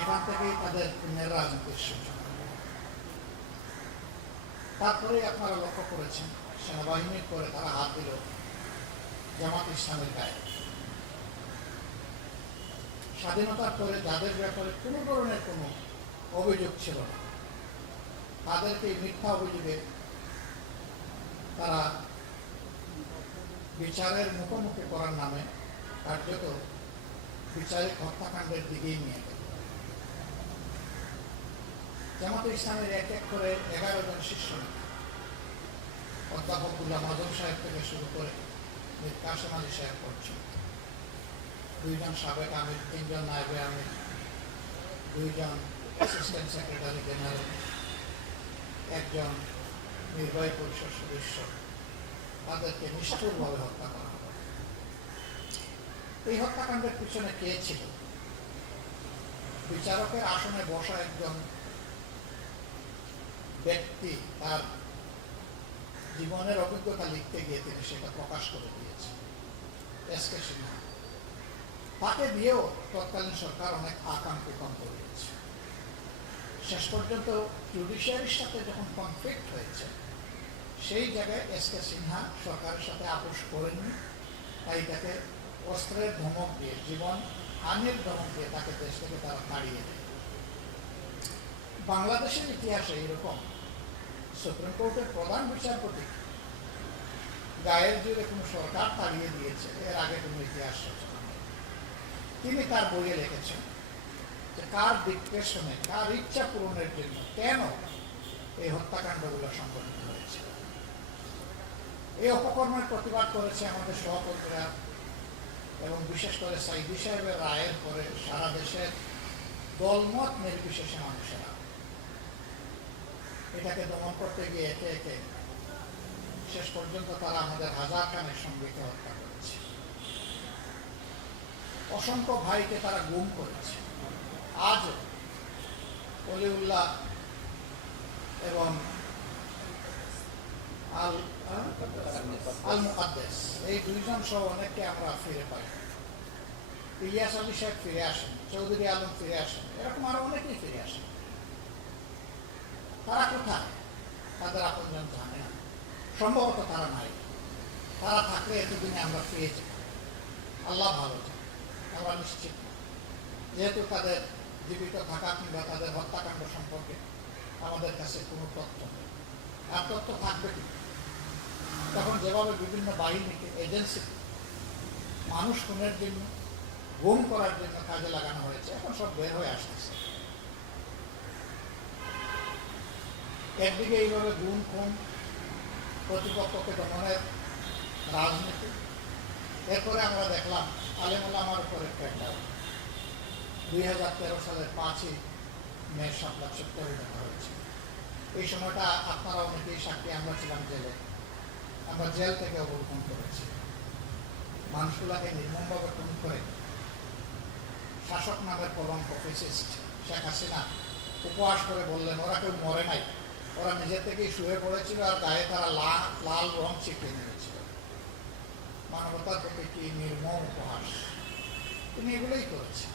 এখান থেকেই তাদের পুণ্যের রাজনীতির সূচনা। তারপরে আপনারা লক্ষ্য করেছেন সেনাবাহিনীর পরে তারা হাত দিল জামাত ইসলামের গায়ে। স্বাধীনতার পরে যাদের ব্যাপারে কোনো ধরনের কোনো অভিযোগ ছিল না, তাদেরকে মিথ্যা অভিযোগে তারা বিচারের মুখোমুখি করার নামে কার্যত বিচারিক হত্যাকাণ্ডের দিকেই নিয়ে গেল। জামাতে ইসলামের এক এক করে 11 জন শীর্ষ নেতা, অধ্যাপক গুলাম আজম সাহেব থেকে শুরু করে মীর কাসেম আলী সাহেব পর্যন্ত, 2 জন সাবেক আমির, 3 জন নায়েবে আমির, 2 জন অ্যাসিস্ট্যান্ট সেক্রেটারি জেনারেল, 1 জন নির্বাহী পরিষদ সদস্য, তাদেরকে নিষ্ঠুরভাবে হত্যা করা হবে। এই হত্যাকাণ্ডের পিছনে কে ছিল? বিচারকের আসনে বসা একজন ব্যক্তি তার জীবনের অভিজ্ঞতা লিখতে গিয়ে তিনি সেটা প্রকাশ করে দিয়েছে, এসকে সিনহা। তাকে দিয়েও তৎকালীন সরকার অনেক আকাঙ্ক্ষিত করেছে। শেষ পর্যন্ত জুডিশিয়ারির সাথে যখন কনফ্লিক্ট হয়েছে, সেই জায়গায় এসকে সিনহা সরকারের সাথে আপোষ করেননি, তাই তাকে অস্ত্রের ধমক দিয়ে, জীবন হানির ধমক দিয়ে তাকে দেশ থেকে তারা তাড়িয়ে দেয়। বাংলাদেশের ইতিহাসে এরকম সুপ্রিম কোর্টের প্রধান বিচারপতি গায়ের জোরে কোনো সরকার তাড়িয়ে দিয়েছে, এর আগে কোনো ইতিহাস রচনা নেই। তিনি তার বইয়ে লিখেছেন যে কার ডিক্টেশনে, কার ইচ্ছা পূরণের জন্য কেন এই হত্যাকাণ্ডগুলো সংঘটিত হয়েছে। এই অপকর্মের প্রতিবাদ করেছে আমাদের সহকর্মীরা, এবং বিশেষ করে সাইদি সাহেবের রায়ের পরে সারা দেশের দলমত নির্বিশেষে মানুষেরা এটাকে দমন করতে গিয়ে একে একে শেষ পর্যন্ত তারা আমাদের হাজার খানের সঙ্গীকে হত্যা করেছে। অসংখ্য ভাইকে তারা গুম করেছে। আজ অলিউল্লাহ এবং আল মুকাদ্দেস, এই 2 জন সহ অনেককে আমরা ফিরে পাই। ইলিয়াস আলী সাহেব ফিরে আসেন, চৌধুরী আলম ফিরে আসেন, এরকম আরো অনেকেই ফিরে আসেন। তারা কোথায়? তাদের আপনজন জানে না, সম্ভবত তারা নাই। তারা থাকলে এতদিনে আমরা পেয়েছি, আল্লাহ ভালো জানে, আমরা নিশ্চিত না। যেহেতু তাদের জীবিত থাকা কিংবা তাদের হত্যাকাণ্ড সম্পর্কে আমাদের কাছে কোনো তথ্য নেই। আর তথ্য থাকবে কি? তখন যেভাবে বিভিন্ন বাহিনীকে, এজেন্সিকে মানুষ খুনের জন্য, গুম করার জন্য কাজে লাগানো হয়েছে, এখন সব বের হয়ে আসতেছে। একদিকে এইভাবে গুম খুন, প্রতিপক্ষকে দমনের রাজনীতি। এরপরে আমরা দেখলাম আলেম ওলামার উপরে ক্র্যাকডাউন। 2013 সালের 5ই মে শাপলা চত্বরে দেখা হয়েছে। এই সময়টা আপনারা অনেকেই সাক্ষী, আমরা ছিলাম জেলে। আমরা জেল থেকে অবলোকন করেছি। মানুষগুলাকে নির্মমভাবে খুন করে শাসক নামের কলঙ্ক, ফ্যাসিস্ট শেখ হাসিনা উপহাস করে বললেন ওরা কেউ মরে নাই, ওরা নিজের থেকেই শুয়ে পড়েছিল আর গায়ে তারা লাল রং ছিটিয়ে নিয়েছিল। মানবতার প্রতি কি নির্মম উপহাস! তিনি এগুলোই করেছেন,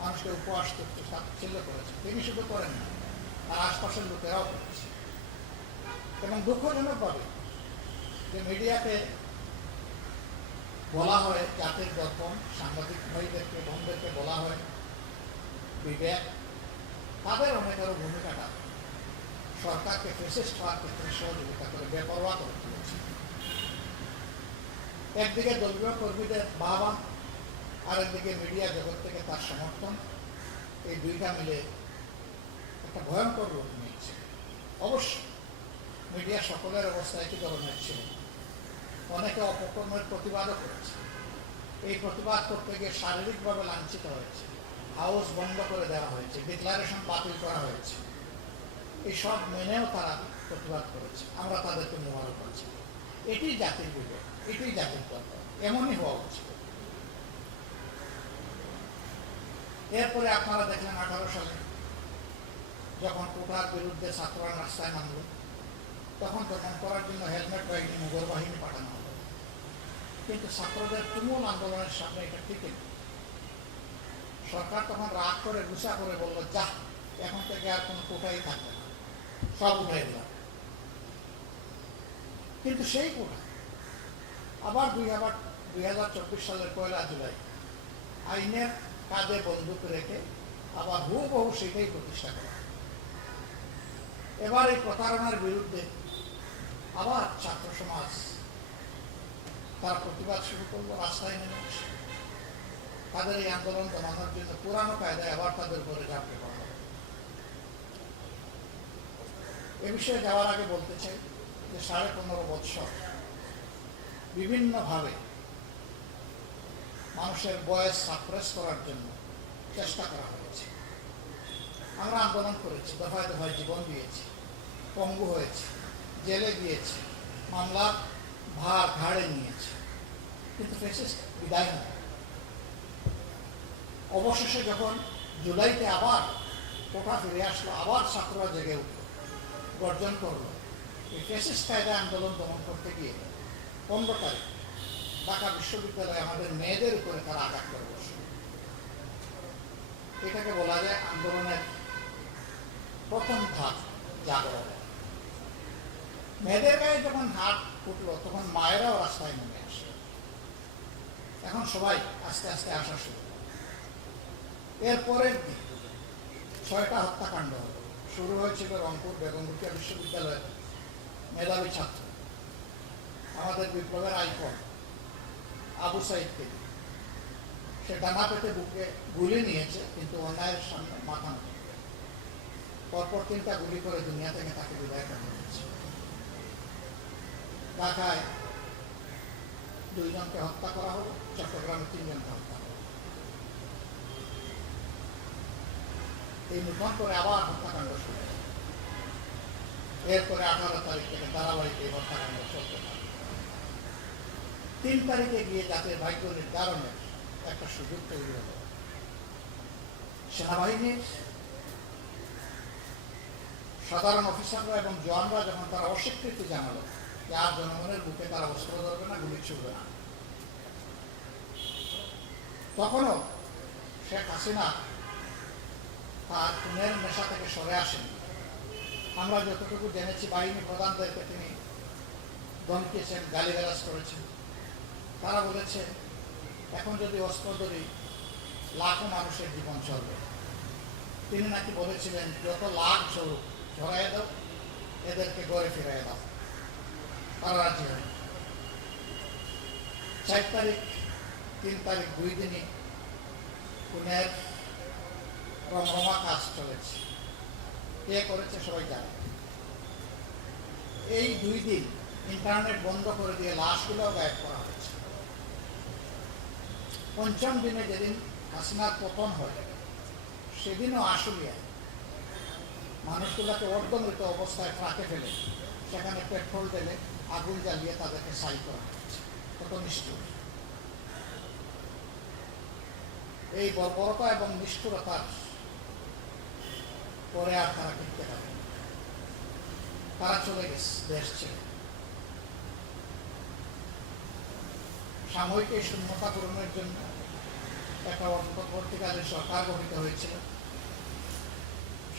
মানুষকে উপহাস করতে তাচ্ছিল্য করেছেন। তিনি শুধু করেন না, তার আশপাশের লোকেরাও করেছে। এবং দুঃখজনকভাবে যে মিডিয়াকে বলা হয় জাতির দর্পণ, সাংবাদিক ভাইদেরকে, বোনদেরকে বলা হয় বিবেক, তাদের অনেকেরও ভূমিকাটা সরকারকে ফ্যাসিস্ট হওয়ার ক্ষেত্রে সহযোগিতা করে বেপরোয়া করে তুলেছে। একদিকে দলীয় কর্মীদের বাবা, আরেকদিকে মিডিয়া জগৎ থেকে তার সমর্থন, এই দুইটা মিলে একটা ভয়ঙ্কর রূপ নিয়েছে। অবশ্য মিডিয়া সকলের অবস্থা একই ধরনের ছিল। অনেকে অপকর্মের প্রতিবাদও করেছে। এই প্রতিবাদ করতে গিয়ে শারীরিকভাবে লাঞ্ছিত হয়েছে, হাউস বন্ধ করে দেওয়া হয়েছে, ডিক্লারেশন বাতিল করা হয়েছে। এই সব মেনেও তারা প্রতিবাদ করেছে। আমরা তাদেরকে মোবারক করছি। এটি জাতির বিবেক, এটি জাতির দরকার, এমনই হওয়া উচিত। এরপরে আপনারা দেখলেন 18 সালে যখন কোটার বিরুদ্ধে ছাত্ররা রাস্তায় নামল, তখন দমন করার জন্য হেলমেট বাহিনী, মুঘল বাহিনী পাঠানো হলো। কিন্তু ছাত্রদের তুমুল আন্দোলনের সামনে এটা টিকে সরকার তখন রাগ করে গুছা করে বলল, যা এখন থেকে আর কোনো কোটাই থাকবে না, সব উঠাই দিলাম। কিন্তু সেই কোটা আবার 2024 সালের 1 জুলাই আইনের কাজে বন্দুক রেখে আবার হুবহু সেটাই প্রতিষ্ঠা করা। এবার এই প্রতারণার বিরুদ্ধে আবার ছাত্র সমাজ তার প্রতিবাদ শুরু করলো, রাস্তায় নেমে আসে। তাদের এই আন্দোলন দমানোর জন্য পুরানো কায়দায় আবার তাদের উপরে ঝাঁপিয়ে পড়া হবে। এ বিষয়ে যাওয়ার আগে বলতে চাই যে 15.5 বৎসর বিভিন্নভাবে মানুষের বয়স সাপ্রেস করার জন্য চেষ্টা করা হয়েছে। আমরা আন্দোলন করেছি, দফায় দফায় জীবন দিয়েছি, পঙ্গু হয়েছি, জেলে গিয়েছি, মামলার ভার ঘাড়ে নিয়েছি, কিন্তু ফ্যাসিস্ট বিদায় নয়। অবশেষে যখন জুলাইতে আবার কোটা ফিরে আসলো, আবার ছাত্ররা জেগে উঠল, গর্জন করলো। এই ফ্যাসিস্ট কায়দায় আন্দোলন দমন করতে গিয়ে 15 তারিখ ঢাকা বিশ্ববিদ্যালয়ে আমাদের মেয়েদের উপরে তারা আঘাত করে বসল। এটাকে বলা যায় আন্দোলনের প্রথম ধাপ জাগরণ। মেয়েদের গায়ে যখন হাত উঠলো তখন মায়েরাও রাস্তায় নেমে আসে। এখন সবাই আস্তে আস্তে আসা শুরু। এর পরের দিন 6টা হত্যাকাণ্ড হলো। শুরু হয়েছিল রংপুর বেগম রোকেয়া বিশ্ববিদ্যালয়ের মেধাবী ছাত্র, আমাদের বিপ্লবের আইকন আবু সাইদকে। সে ডানা পেটে বুকে গুলি নিয়েছে, কিন্তু অন্যায়ের সামনে মাথা নত। পরপর 3টা গুলি করে দুনিয়া থেকে তাকে বিদায় করা হয়েছে। ঢাকায় 2 জনকে হত্যা করা হলো, চট্টগ্রামে 3 জনকে হত্যা করা হলো। এই নতুন করে আবার হত্যাকাণ্ড শুরু। এরপরে 18 তারিখ থেকে ধারাবাহিক এই হত্যাকাণ্ড চলতে থাকে। 3 তারিখে গিয়ে জাতীয় ভাগ্য নির্ধারণের একটা সুযোগ তৈরি হল। সেনাবাহিনীর সাধারণ অফিসাররা এবং জওয়ানরা যখন তারা অস্বীকৃতি জানালো যে আর জনগণের বুকে তারা অস্ত্র ধরবে না, গুলি ছুড়বে না, তখনও শেখ হাসিনা তার খুনের নেশা থেকে সরে আসেন। আমরা যতটুকু জেনেছি বাহিনী প্রধানদেরকে তিনি ধমকিয়েছেন, গালিগালাজ করেছেন। তারা বলেছে এখন যদি অস্ত্র ধরি লাখো মানুষের জীবন চলবে। তিনি নাকি বলেছিলেন যত লাখ ঝরুক ঝরাই দাও, এদেরকে গড়ে ফিরাই দাও। তারা রাজি হয়। 4 তারিখ 3 তারিখ 2 দিনই খুনের রমরমা কাজ চলেছে। কে করেছে সবাই জানে। এই 2 দিন ইন্টারনেট বন্ধ করে দিয়ে লাশগুলো গায়েব করা হয়েছে। 5ম দিনে যেদিন হাসিনার পতন হয় সেদিনও আশুলিয়ায় মানুষগুলোকে অর্ধমৃত অবস্থায় ট্রাকে ফেলে সেখানে পেট্রোল ঢেলে আগুন জ্বালিয়ে তাদেরকে ছাই করা হয়েছে। কত নিষ্ঠুর! এই বর্বরতা এবং নিষ্ঠুরতার পরে আর তারা টিকতে পারে। তারা চলে গেছে দেশ ছেড়ে। সাময়িক এই শূন্যতা পূরণের জন্য একটা অন্তর্বর্তীকালীন সরকার গঠিত হয়েছিল।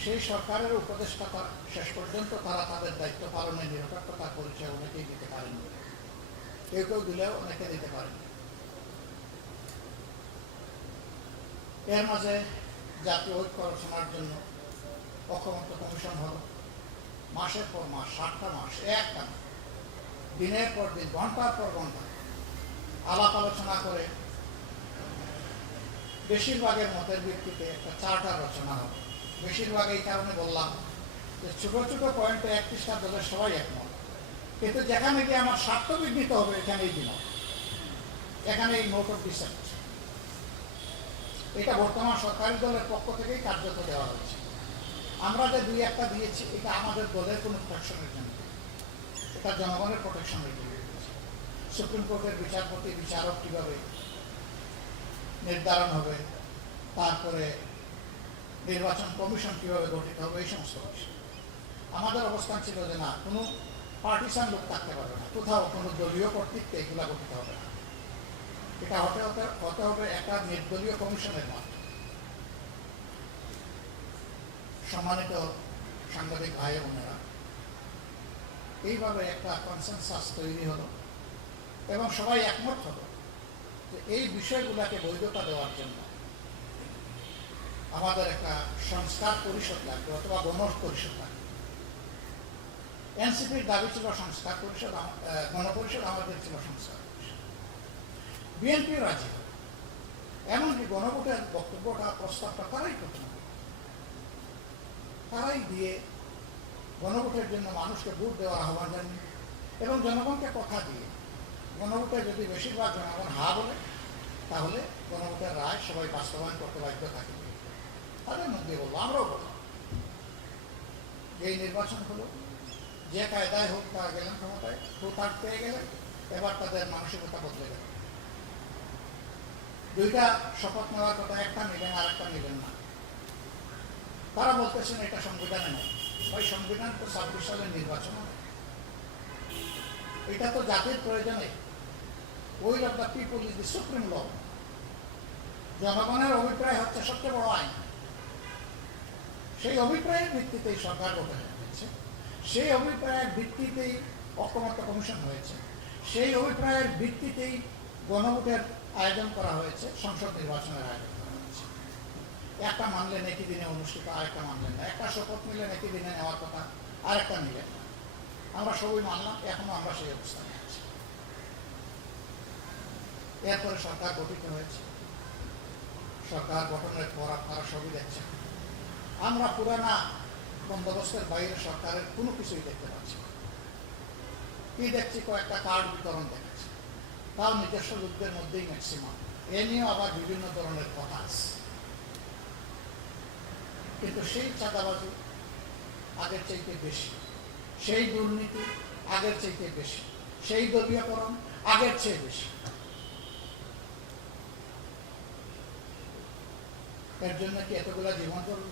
সেই সরকারের উপদেষ্টা শেষ পর্যন্ত তারা তাদের দায়িত্ব পালনে নিরপেক্ষতার পরিচয় অনেকেই দিতে পারেনি। কেউ কেউ দিলেও অনেকে দিতে পারেনি। এর মাঝে জাতীয় ঐক্য রচনার জন্য ঐকমত্য কমিশন হল। মাসের পর মাস, 7টা মাস একটা দিনের পর দিন, ঘন্টার পর ঘন্টা আলাপ আলোচনা করে বেশিরভাগের মতের ভিত্তিতে একটা চার্টার রচনা হবে। বেশিরভাগ এই কারণে বললাম যে ছোট ছোট পয়েন্টে 31টা দলের সবাই একমত, কিন্তু যেখানে গিয়ে আমার স্বার্থ বিঘ্নিত হবে এখানেই দিন, এখানেই নোট অফ ডিসেন্ট। এটা বর্তমান সরকারি দলের পক্ষ থেকেই কার্যত দেওয়া হয়েছে। আমরা যে 2-1টা দিয়েছি এটা আমাদের দলের কোনো প্রোটেকশনের জন্য, এটা জনগণের প্রোটেকশনের জন্য। সুপ্রিম কোর্টের বিচারপতি বিচারক কিভাবে নির্ধারণ হবে, তারপরে নির্বাচন কমিশন কিভাবে গঠিত হবে, এই সমস্ত বিষয়। আমাদের অবস্থান ছিল যে না, কোনো পার্টিসান লোক থাকতে পারবে না, কোথাও কোনো দলীয় কর্তৃত্বে এগুলা গঠিত হবে না। এটা হতে হবে একটা নির্দলীয় কমিশনের মাধ্যমে। সম্মানিত সাংবাদিক ভাই বোনেরা, এইভাবে একটা কনসেনসাস তৈরি হলো এবং সবাই একমত হলো যে এই বিষয়গুলোকে বৈধতা দেওয়ার জন্য আমাদের একটা সংস্কার পরিষদ লাগবে অথবা গণ পরিষদ লাগবে। এনসিপির দাবি ছিল সংস্কার পরিষদ, গণপরিষদ, আমাদের ছিল সংস্কার পরিষদ। বিএনপি রাজি হল, এমনকি গণভোটের বক্তব্যটা প্রস্তাবটা তারাই প্রথম, তারাই দিয়ে গণভোটের জন্য মানুষকে ভোট দেওয়ার আহ্বান জানিয়ে এবং জনগণকে কথা দিয়ে গণভোটে যদি বেশিরভাগ জনগণ হা বলে তাহলে গণভোটের রায় সবাই বাস্তবায়ন করতে বাধ্য থাকে। তাদের মধ্যে বলবো, আমরাও বললাম যে এই নির্বাচন হলো, যে কায়দায় হোক তারা গেলেন ক্ষমতায়, ভোটার পেয়ে গেলেন, এবার তাদের মানসিকতা বদলে গেল। দুইটা শপথ নেওয়ার কথা, একটা নিলেন আর একটা নিলেন না। তারা বলতেছেন এটা সংবিধানে নেই। ওই সংবিধান তো 26 সালের নির্বাচন, এটা তো জাতির প্রয়োজনে। Will of the people is the supreme law. জনগণের অভিপ্রায় হচ্ছে সবচেয়ে বড় আইন। সেই অভিপ্রায়ের ভিত্তিতেই সরকার গঠন হয়েছে, সেই অভিপ্রায়ের ভিত্তিতেই ঐকমত্য কমিশন হয়েছে, সেই অভিপ্রায়ের ভিত্তিতেই গণভোটের আয়োজন করা হয়েছে, সংসদ নির্বাচনের আয়োজন করা হয়েছে। একটা মানলেন একই দিনে অনুষ্ঠিত, আরেকটা মানলেন না। একটা শপথ নিলেন একই দিনে নেওয়ার কথা, আরেকটা নিলেন না। আমরা সবই মানলাম, এখনো আমরা সেই অবস্থানে আছি। এরপরে সরকার গঠিত হয়েছে। সরকার গঠনের পর আপনারা সবই দেখছেন। আমরা পুরানা বন্দোবস্তের বাইরে সরকারের কোনো কিছুই দেখতে পাচ্ছি না। কি দেখছি? কয়েকটা কার্ড বিতরণ দেখেছি, তাও নিজস্ব লোকদের মধ্যেই ম্যাক্সিমাম। এ নিয়েও আবার বিভিন্ন ধরনের কথা আছে। কিন্তু সেই চাঁদাবাজি আগের চাইতে বেশি, সেই দুর্নীতি আগের চাইতে বেশি, সেই দলীয়করণ আগের চেয়ে বেশি। এর জন্য কি এতগুলা জীবন চলল?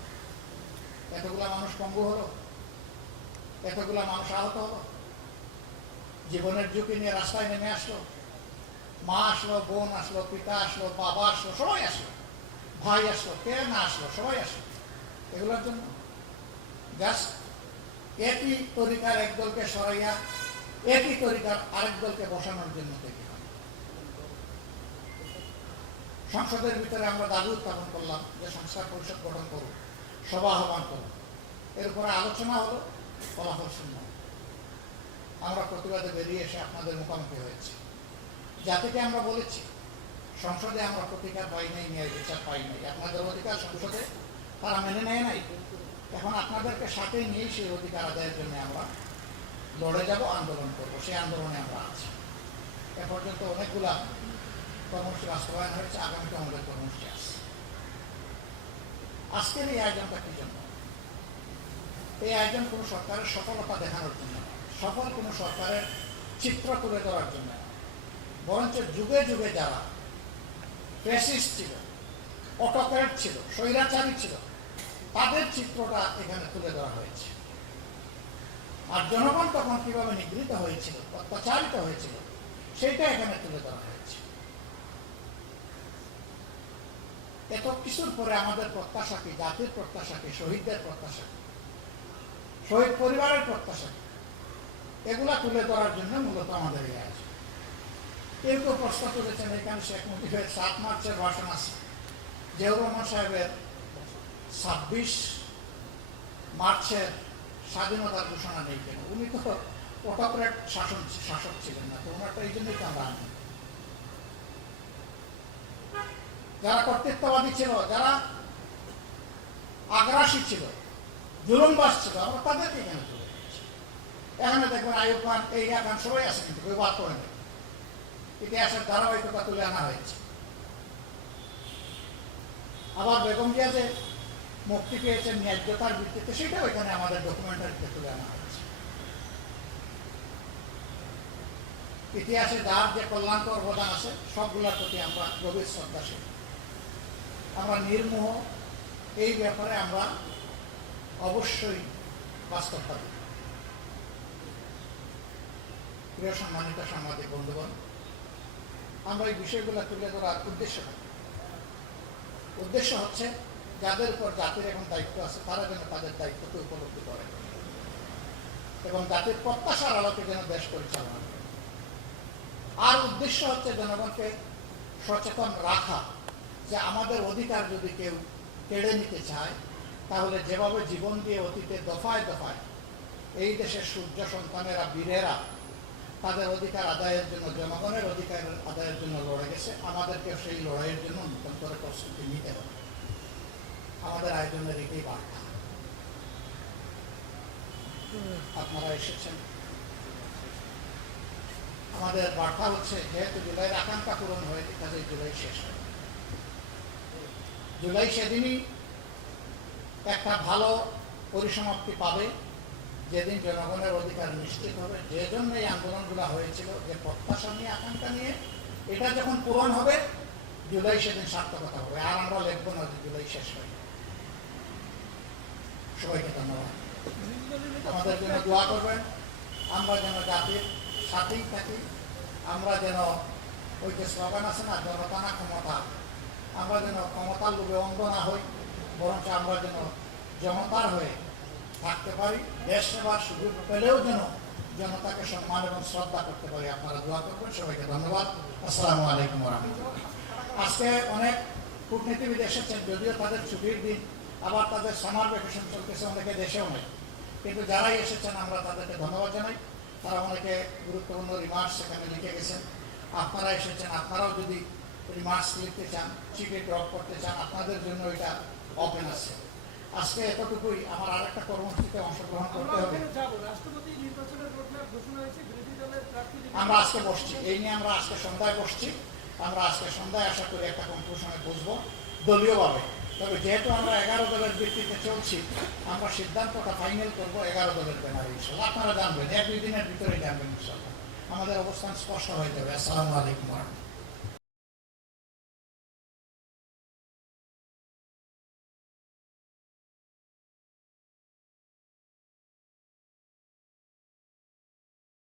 এতগুলা মানুষ পঙ্গু হলো? এতগুলা মানুষ আহত হলো? জীবনের ঝুঁকি নিয়ে রাস্তায় নেমে আসলো, মা আসলো, বোন আসলো, পিতা আসলো, বাবা আসলো, সবাই আসলো, ভাই আসলো, কে না আসলো, সবাই আসলো এগুলোর জন্য। জাস্ট একই তরিকার এক দলকে সরাইয়া একই তরিকার আরেক দলকে বসানোর জন্য তৈরি হয়। সংসদের ভিতরে আমরা দাবি উত্থাপন করলাম যে সংস্কার পরিষদ গঠন করুন, সভা আহ্বান করুন। এর উপরে আলোচনা হলো, ফলাফল শূন্য। আমরা প্রতিবাদে বেরিয়ে এসে আপনাদের মুখোমুখি হয়েছি। জাতিকে আমরা বলেছি সংসদে আমরা প্রতিকার পাই নাই, ন্যায় বিচার পাই নাই। আপনাদের অধিকার সংসদে তারা মেনে নেয় নাই। এখন আপনাদেরকে সাথে নিয়ে সেই অধিকার আদায়ের জন্য আমরা লড়ে যাব, আন্দোলন করবো। সেই আন্দোলনে আমরা আছি। এ পর্যন্ত অনেকগুলা কর্মসূচি বাস্তবায়ন হয়েছে, আগামীতে আমাদের কর্মসূচি আছে। আজকের এই আয়োজনটা কি জন্য? এই আয়োজন কোনো সরকারের সফলতা দেখানোর জন্য, সফল কোনো সরকারের চিত্র তুলে ধরার জন্য, বরঞ্চ যুগে যুগে যারা ফ্যাসিস্ট ছিল, অটোক্র্যাট ছিল, স্বৈরাচারী ছিল, তাদের চিত্রটা এখানে তুলে ধরা হয়েছে। আর জনগণ তখন কিভাবে নিগৃহীত হয়েছিল, অত্যাচারিত হয়েছিল, সেইটা এখানে তুলে ধরা হয়েছে। এত কিছুর পরে আমাদের প্রত্যাশা কি? জাতির প্রত্যাশা কি? শহীদদের প্রত্যাশা কি? শহীদ পরিবারের প্রত্যাশা কি? এগুলা তুলে ধরার জন্য মূলত আমাদের এই আয়োজন। কেউ কেউ প্রশ্ন তুলেছেন এখানে শেখ মুজিবের 7 মার্চের ভাষণ আছে, জিয়াউর রহমান সাহেবের 26 মার্চের স্বাধীনতার ঘোষণা নেই কেন? উনি তো অটোক্র্যাট শাসক ছিলেন না, তো ওনারটা এই জন্যই তো আমরা আনি। যারা কর্তৃত্ববাদী ছিল, যারা আগ্রাসী ছিল, জুলুমবাজ ছিল, আমরা তাদেরকে এখানে তুলে দিচ্ছি। এখানে দেখবেন আইয়ুব খান, এইয়া খান, সবাই আছে, কিন্তু কেউ বাদ করে নেই। ইতিহাসের ধারাবাহিকতা তুলে আনা হয়েছে। আবার বেগম জিয়া যে মুক্তি পেয়েছেন ন্যায্যতার ভিত্তিতে, সেটাও এখানে আমাদের ডকুমেন্টারিতে তুলে আনা হয়েছে। ইতিহাসে যার যে কল্যাণকর অবদান আছে সবগুলোর প্রতি আমরা গভীর শ্রদ্ধাশীল, আমরা নির্মোহ। এই ব্যাপারে আমরা অবশ্যই বাস্তববাদী। প্রিয় সম্মানিত সাংবাদিক বন্ধুগণ, আমরা এই বিষয়গুলো তুলে ধরার উদ্দেশ্য হচ্ছে যাদের উপর জাতির এখন দায়িত্ব আছে তারা যেন তাদের দায়িত্বকে উপলব্ধি করে এবং জাতির প্রত্যাশার আলোকে যেন দেশ পরিচালনা করে। আর উদ্দেশ্য হচ্ছে জনগণকে সচেতন রাখা যে আমাদের অধিকার যদি কেউ কেড়ে নিতে চায় তাহলে যেভাবে জীবন দিয়ে অতীতে দফায় দফায় এই দেশের সূর্য সন্তানেরা বীরেরা তাদের অধিকার আদায়ের জন্য জনগণের অধিকার আদায়ের জন্য লড়ে গেছে, আমাদেরকে সেই লড়াইয়ের জন্য নতুন করে প্রস্তুতি নিতে হবে। আমাদের আয়োজনের এটাই বার্তা। আপনারা এসেছেন, আমাদের বার্তা হচ্ছে যেহেতু জুলাইয়ের আকাঙ্ক্ষা পূরণ হয়েছে কাজে জুলাই শেষ হয়। জুলাই সেদিনই একটা ভালো পরিসমাপ্তি পাবে যেদিন জনগণের অধিকার নিশ্চিত হবে। যে জন্য এই আন্দোলনগুলো হয়েছিল, যে প্রত্যাশা নিয়ে আকাঙ্ক্ষা নিয়ে, এটা যখন পূরণ হবে জুলাই সেদিন সার্থকতা হবে। আর আমরা লিখবো না যে জুলাই শেষ হয়। সবাইকে ধন্যবাদ। আমাদের জন্য দোয়া করবেন, আমরা যেন জাতির সাথেই থাকি, আমরা যেন ওই যে স্লোগান আছে না, জনতা না ক্ষমতা, আমরা যেন ক্ষমতার লোভে অন্ধ না হই, বরঞ্চ আমরা যেন জনতার হয়ে থাকতে পারি, দেশ সেবার সুযোগ পেলেও যেন জনতাকে সম্মান এবং শ্রদ্ধা করতে পারি। আপনারা দোয়া করবেন। সবাইকে ধন্যবাদ। আসসালামু আলাইকুম ওয়া রাহমাতুল্লাহ। আজকে অনেক কূটনীতিবিদ এসেছেন, যদিও তাদের ছুটির দিন, আবার তাদের সামার ভ্যাকেশন চলতেছে, অনেকে দেশেও নেই, কিন্তু যারাই এসেছেন আমরা তাদেরকে ধন্যবাদ জানাই। তারা অনেকে গুরুত্বপূর্ণ রিমার্কস সেখানে লিখে গেছেন। আপনারা এসেছেন, আপনারাও যদি রিমার্কস লিখতে চান, চিঠি ড্রপ করতে চান, আপনাদের জন্য এটা ওপেন আছে। আজকে এতটুকুই। আমার আরেকটা কর্মসূচিতে অংশগ্রহণ করতে হবে। আমরা আজকে বসছি, এই নিয়ে আমরা আজকে সন্ধ্যায় বসছি। আমরা আজকে সন্ধ্যায় আশা করি একটা কনক্লুশনে বসবো দলীয়ভাবে। তবে যেহেতু আমরা 11 দলের ভিত্তিতে চলছি, আমরা সিদ্ধান্তটা ফাইনাল করবো 11 দলের ব্যানারে ইনশাল্লাহ। আপনারা জানবেন, 1-2 দিনের ভিতরে জানবেন ইনশাল্লাহ। আমাদের অবস্থান স্পষ্ট হয়ে যাবে। আসসালামু আলাইকুম।